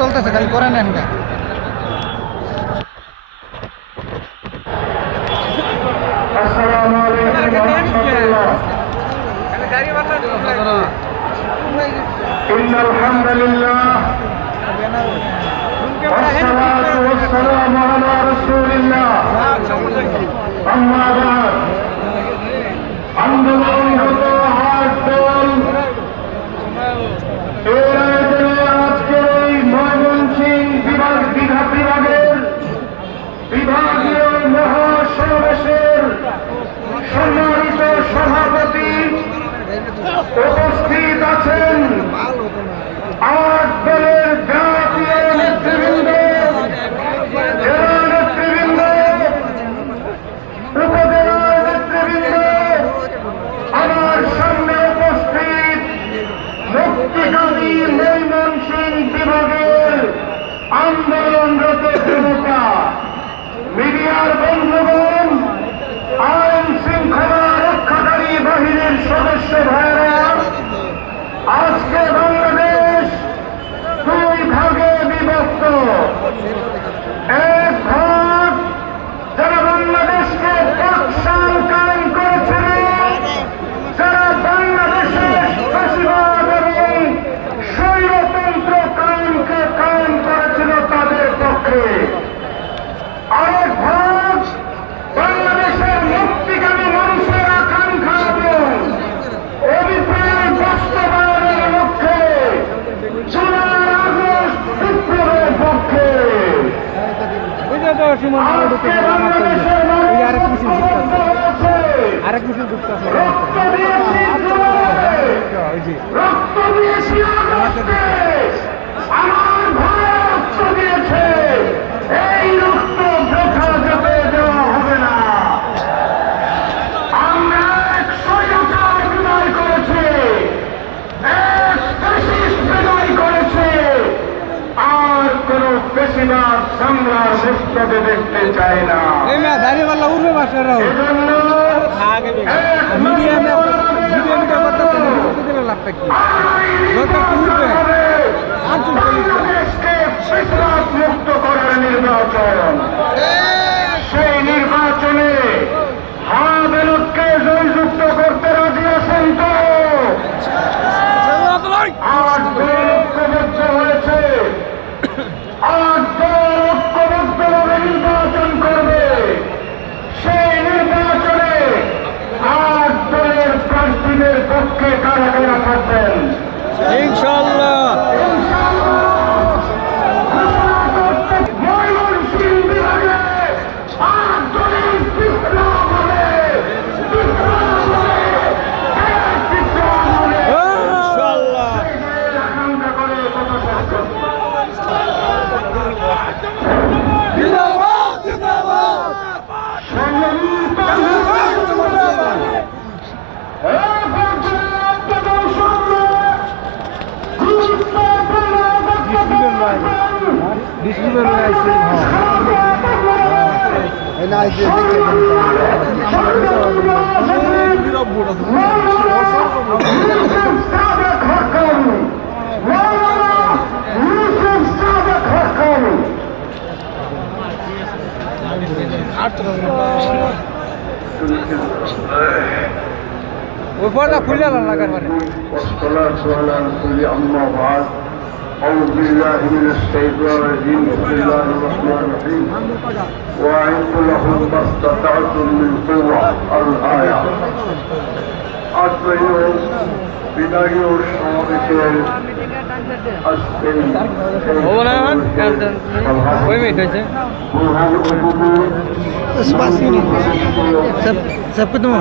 চলতেছে খালি করে নেন গা আসসালামু আলাইকুম ওয়া রাহমাতুল্লাহ ইন্নাল হামদুলিল্লাহ والصلاة والسلام على رسول الله أما بعد আন্দোলন হতো হাত দল এর আয়োজনে আজকের এই ময়মনসিংহ বিভাগের বিভাগীয় মহাসমাবেশের সম্মানিত সভাপতি উপস্থিত আছেন আট দলের জাতীয় নেতৃবৃন্দ, জেলা নেতৃবৃন্দ, উপজেলা নেতৃবৃন্দ, আমার সামনে উপস্থিত মুক্তিকামী ময়মনসিংহ বিভাগের আন্দোলনরত জনতা, মিডিয়ার বন্ধুগণ, আইন শৃঙ্খলা রক্ষাকারী বাহিনীর সদস্য ভাইয়েরা, আজকে বাংলাদেশ দুই ভাগে বিভক্ত। এক ভাগ যারা বাংলাদেশকে টকশাল কায়েম করেছিল, যারা বাংলাদেশের ফ্যাসিবাদ এবং স্বৈরতন্ত্র কায়েম করেছিল তাদের পক্ষে। আরেক ভাগ বাংলাদেশের মুক্তিকামী মানুষের আকাঙ্ক্ষা এবং অভিপ্রায় বাস্তবায়নের লক্ষ্যে জুলাই আগস্ট বিপ্লবের পক্ষে। আজকে বাংলাদেশের মানুষ রক্ত দিয়েছি আগস্টে, আমার ভাই রক্ত দিয়েছে, এই রক্ত বৃথা যেতে দেওয়া হবে না। আমরা এক স্বৈরাচার বিদায় করেছি, এক ফ্যাসিস্ট বিদায় করেছি, আর কোন বেশিরভাগ সংগ্রাম মুস্তদে দেখতে চাই না। এজন্য বাংলাদেশকে ফিতরাত মুক্ত করার নির্বাচন, সেই নির্বাচনে হাবেলুককে জয়যুক্ত করতে রাজি আছেন তো? আট দল ঐক্যবদ্ধ হয়েছে, আট দল ঐক্যবদ্ধভাবে নির্বাচন করবে। সেই নির্বাচনে আট দলের প্রার্থীদের পক্ষে কারা কারা থাকবেন ইনশাআল্লাহ। ময়মনসিংহ বিভাগে আট দলের বিপ্লব হবে, বিপ্লব হবে, বিপ্লব হবে। ইনশাআল্লাহ। আকাঙ্ক্ষা করে কথা শেষ উপরটা খুলে লাগার পরে والصلاة على رسول أما بعد أعوذ بالله من الشيطان الرجيم بسم الله الرحمن الرحيم وأعدوا لهم ما استطعتم من قوة الآية আজকের বিদায়ী সমাবেশের আজকের প্রধান অতিথি सबको तुम